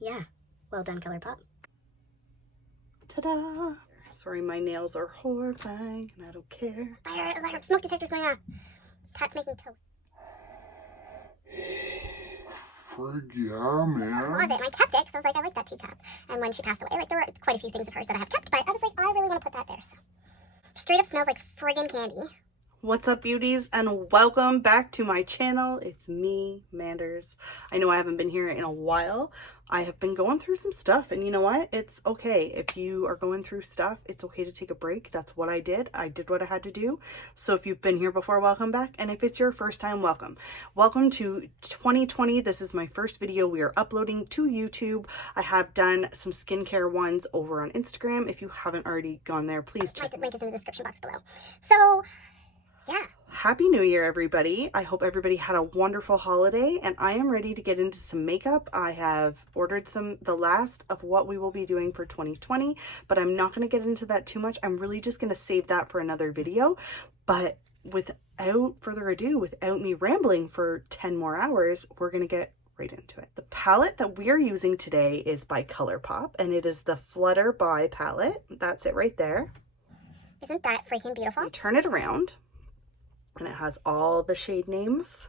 Yeah, well done, Colourpop. Ta-da! Sorry, my nails are horrifying and I don't care. Fire, smoke detector's going off. Pat's making toast. Frig yeah, man. Closet, and I kept it because I was like, I like that teacup. And when she passed away, like there were quite a few things of hers that I have kept, but I was like, I really want to put that there. So straight up smells like friggin' candy. What's up, beauties, and welcome back to my channel. It's me, Manders. I know I haven't been here in a while. I have been going through some stuff, and you know what? It's okay. If you are going through stuff, it's okay to take a break. That's what I did. I did what I had to do. So if you've been here before, welcome back. And if it's your first time, welcome. Welcome to 2020. This is my first video we are uploading to YouTube. I have done some skincare ones over on Instagram. If you haven't already gone there, please check. My link is in the description box below. So yeah. Happy New Year, everybody. I hope everybody had a wonderful holiday, and I am ready to get into some makeup. I have ordered the last of what we will be doing for 2020, but I'm not going to get into that too much. I'm really just going to save that for another video. But without further ado, without me rambling for 10 more hours, we're going to get right into it. The palette that we are using today is by Colourpop, and it is the Flutter by palette. That's it right there. Isn't that freaking beautiful? You turn it around, and it has all the shade names.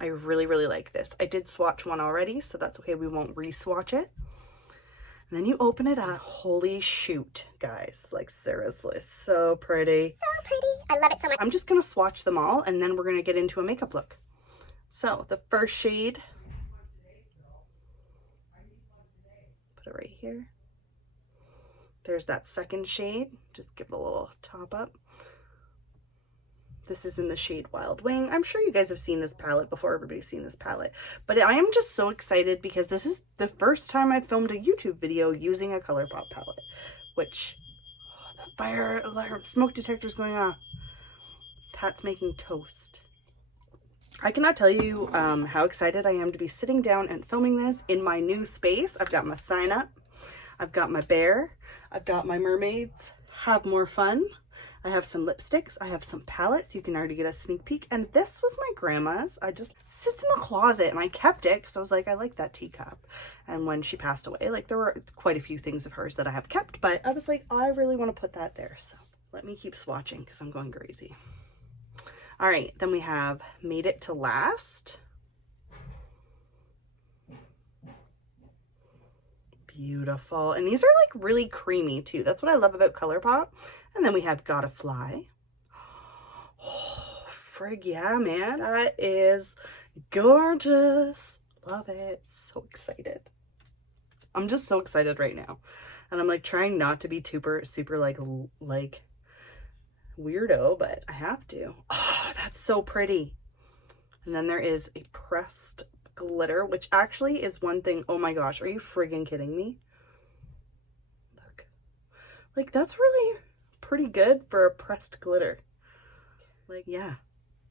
I really, really like this. I did swatch one already, so that's okay. We won't re-swatch it. And then you open it up. Holy shoot, guys. Like, seriously, so pretty. So pretty. I love it so much. I'm just going to swatch them all, and then we're going to get into a makeup look. So, the first shade. Put it right here. There's that second shade. Just give it a little top up. This is in the shade Wild Wing. I'm sure you guys have seen this palette before. Everybody's seen this palette. But I am just so excited because this is the first time I filmed a YouTube video using a Colourpop palette. Which, the fire alarm, smoke detector's going off. Pat's making toast. I cannot tell you how excited I am to be sitting down and filming this in my new space. I've got my sign up. I've got my bear. I've got my mermaids. Have more fun. I have some lipsticks. I have some palettes. You can already get a sneak peek. And this was my grandma's. I just sits in the closet, and I kept it because I was like, I like that teacup. And when she passed away, like there were quite a few things of hers that I have kept, but I was like, I really want to put that there. So let me keep swatching because I'm going crazy. All right, then we have Made It to Last. Beautiful. And these are like really creamy too. That's what I love about Colourpop. And then we have Gotta Fly. Oh, frig yeah, man. That is gorgeous. Love it. So excited. I'm just so excited right now. And I'm like trying not to be super like weirdo, but I have to. Oh, that's so pretty. And then there is a pressed glitter, which actually is one thing. Oh my gosh, are you friggin' kidding me? Look, like that's really pretty good for a pressed glitter. Like, yeah,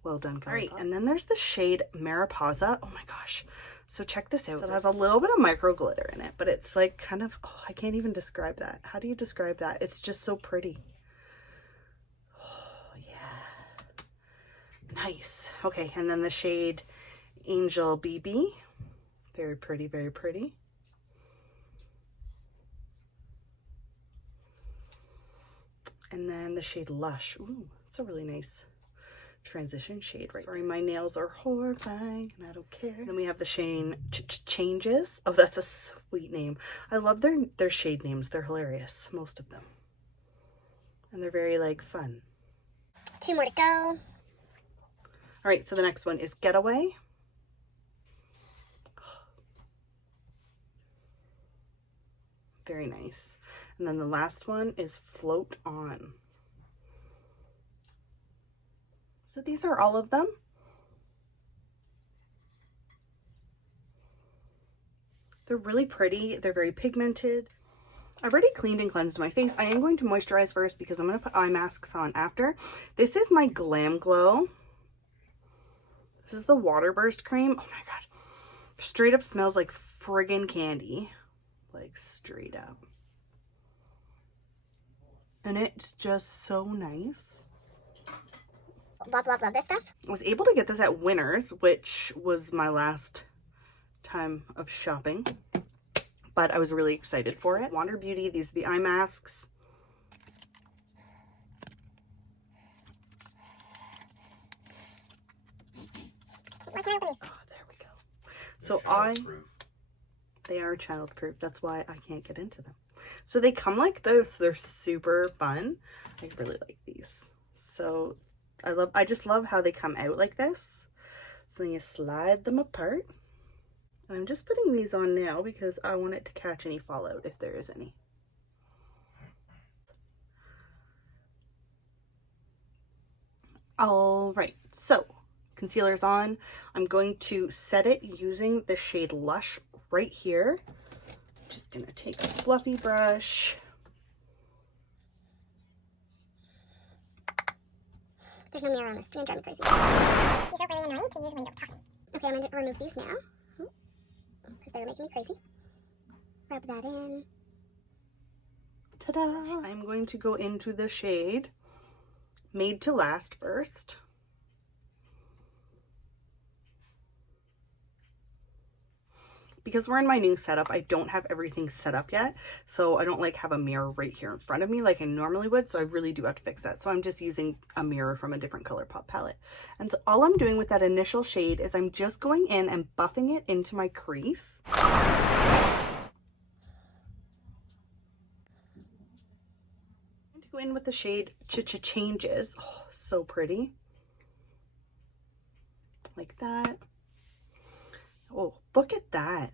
well done, Colourpop. All right, and then there's the shade Mariposa. Oh my gosh, so check this out. So it has a little bit of micro glitter in it, but it's like kind of, oh, I can't even describe that. How do you describe that? It's just so pretty. Oh yeah, nice. Okay, and then the shade Angel BB. Very pretty, very pretty. And then the shade Lush. Ooh, it's a really nice transition shade right Sorry, my nails are horrifying and I don't care. Then we have the shade Changes. Oh, that's a sweet name. I love their shade names. They're hilarious, most of them. And they're very like fun. 2 more to go. All right, so the next one is Getaway. Very nice. And then the last one is Float On. So these are all of them. They're really pretty. They're very pigmented. I've already cleaned and cleansed my face. I am going to moisturize first because I'm going to put eye masks on after. This is my Glam Glow. This is the Water Burst Cream. Oh my god. Straight up smells like friggin' candy. Like straight up. And it's just so nice. Love, love, love this stuff. I was able to get this at Winners, which was my last time of shopping. but I was really excited for it. Wander Beauty, these are the eye masks. Why can't I open these? Oh, there we go. So they are childproof. That's why I can't get into them. So they come like this. They're super fun. I really like these. So I just love how they come out like this. So then you slide them apart. And I'm just putting these on now because I want it to catch any fallout if there is any. All right, so concealer's on. I'm going to set it using the shade Lush right here. Just gonna take a fluffy brush. There's no mirror on this. You're gonna drive me crazy. These are really annoying to use when you're talking. Okay, I'm gonna remove these now. Because they're making me crazy. Rub that in. Ta-da! I'm going to go into the shade Made to Last first. Because we're in my new setup, I don't have everything set up yet. So I don't like have a mirror right here in front of me like I normally would. So I really do have to fix that. So I'm just using a mirror from a different Colourpop palette. And so all I'm doing with that initial shade is I'm just going in and buffing it into my crease. Go in with the shade Changes. Oh, so pretty. Like that. Oh, look at that.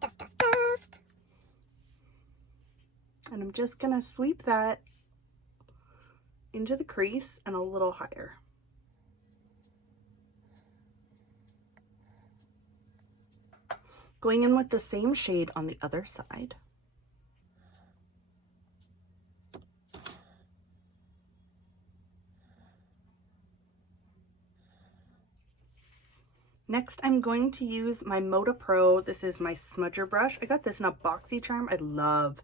Dust, dust, dust. And I'm just gonna sweep that into the crease and a little higher. Going in with the same shade on the other side. Next, I'm going to use my Moda Pro. This is my smudger brush. I got this in a boxy charm. I love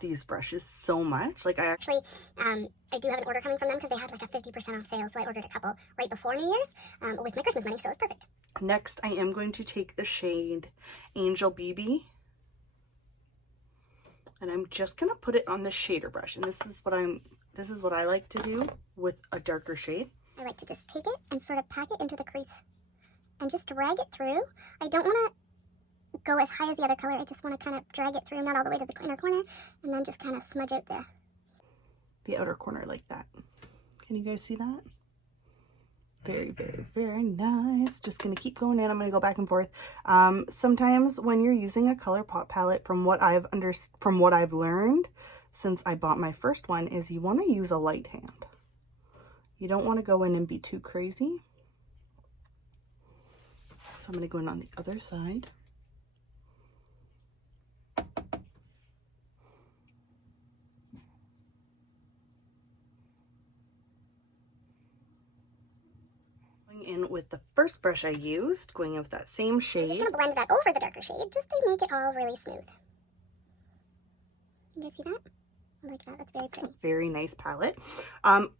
these brushes so much. Like I Actually, I do have an order coming from them because they had like a 50% off sale. So I ordered a couple right before New Year's with my Christmas money. So it's perfect. Next, I am going to take the shade Angel BB. And I'm just gonna put it on the shader brush. And this is what I like to do with a darker shade. I like to just take it and sort of pack it into the crease and just drag it through. I don't want to go as high as the other color. I just want to kind of drag it through, not all the way to the inner corner, and then just kind of smudge out the outer corner like that. Can you guys see that? Very, very, very nice. Just gonna keep going in. I'm gonna go back and forth. Sometimes when you're using a Colourpop palette, from what I've learned since I bought my first one, is you want to use a light hand. You don't want to go in and be too crazy. So I'm going to go in on the other side. Going in with the first brush I used, going in with that same shade. I'm just going to blend that over the darker shade just to make it all really smooth. You guys see that? I like that. That's very pretty. It's a very nice palette.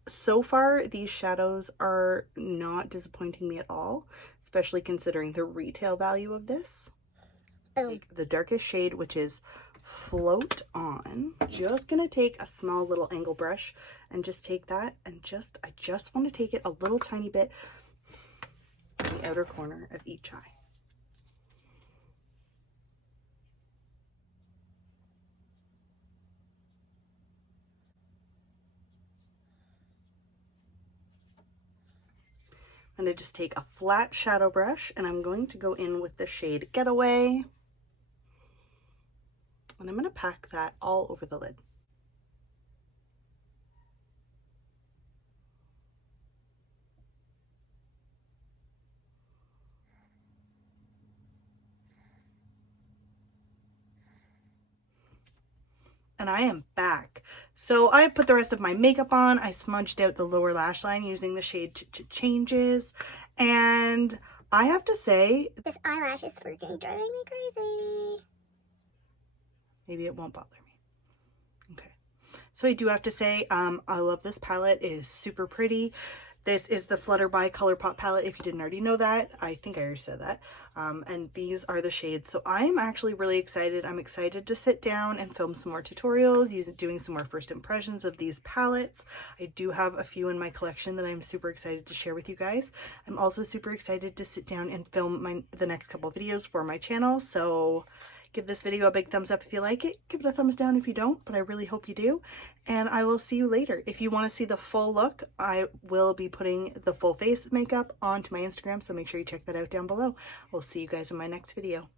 So far, these shadows are not disappointing me at all, especially considering the retail value of this. Take the darkest shade, which is Float On. Just gonna take a small little angle brush and just take that and I just want to take it a little tiny bit in the outer corner of each eye. I'm going to just take a flat shadow brush and I'm going to go in with the shade Getaway. And I'm going to pack that all over the lid. And I am back. So I put the rest of my makeup on. I smudged out the lower lash line using the shade Changes. And I have to say, this eyelash is freaking driving me crazy. Maybe it won't bother me. Okay. So I do have to say, I love this palette. It is super pretty. This is the Flutter by Colourpop palette, if you didn't already know that. I think I already said that. And these are the shades. So I'm actually really excited. I'm excited to sit down and film some more tutorials, doing some more first impressions of these palettes. I do have a few in my collection that I'm super excited to share with you guys. I'm also super excited to sit down and film the next couple videos for my channel. So give this video a big thumbs up if you like it. Give it a thumbs down if you don't, but I really hope you do. And I will see you later. If you want to see the full look, I will be putting the full face makeup onto my Instagram, so make sure you check that out down below. We'll see you guys in my next video.